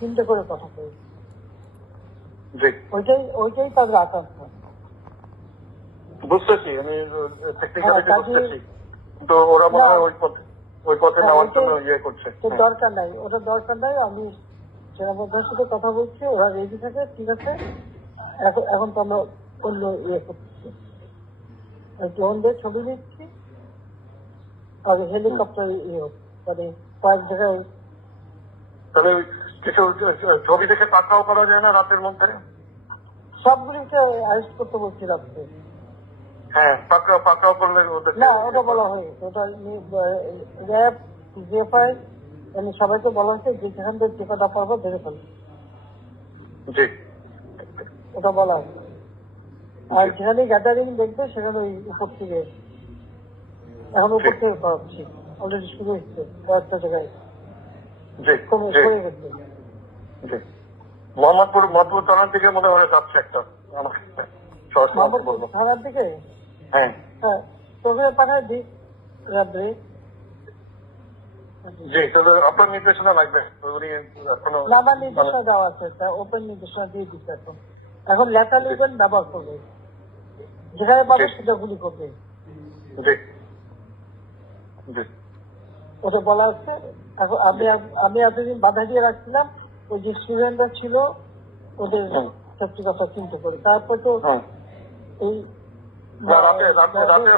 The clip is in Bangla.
চিন্তা করে কথা কই ওইটাই ওইটাই তাদের আকাঙ্ক্ষা। বুঝতেছি আমি টেকনিক্যালিটি বুঝতেছি। কিন্তু ওরা মনে হয় ওই পথে ওই পথে হ্যাঁ, নেওয়ার জন্য ইয়ে করছে। হ্যাঁ। দরকার নাই ওটা দরকার নাই আমি সেনাবাহিনীর সাথে কথা বলছি ওরা রেডি থাকে ঠিক আছে। এখন এখন তো আমরা অন্য ইয়ে করতেছি ড্রোন দিয়ে ছবি দিচ্ছি আর হেলিকপ্টার ইয়ে। মানে কয়েক জায়গায় তাহলে কিছু ছবি দেখে পাকাও করা যায় না রাতের মধ্যে? সবগুলিকে অ্যারেস্ট করতে বলছি রাত্রে। হ্যাঁ করলে না ওটা বলা হয়েছে ওটা র্যাব জিএফআই সবাইকে বলা হয়েছে যে যেখান থেকে যে কটা পারব ধরে ফেলবে জি। ওটা বলা হয়েছে আর যেখানে গ্যাদারিং দেখবে সেখানে ওই উপর থেকে এখন উপর থেকে করাচ্ছি অলরেডি শুরু হচ্ছে কয়েকটা জায়গায় জি কমে জি কমে গেছে জি মোহাম্মদপুর মধুপুর থানার দিকে মনে হয় যাচ্ছে একটা আমাকে থানার দিকে? হ্যাঁ। হ্যাঁ তবে পাঠায় দিই রাত্রে। জি তাহলে আপনার নির্দেশনা লাগবে। আমার নির্দেশনা দেওয়া আছে ওপেন নির্দেশনা দিয়ে দিচ্ছে এখন। এখন লেখা লিখবেন ব্যবহার করবে। যেখানে পাবে সেটা গুলি করবে। জি। জি। ওটা বলা আছে এখন আমি আমি এতদিন বাধা দিয়ে রাখছিলাম ওই যে স্টুডেন্টরা ছিল ওদের সত্যি কথা চিন্তা করে। তারপর তো এই রাতে রাতে রাতে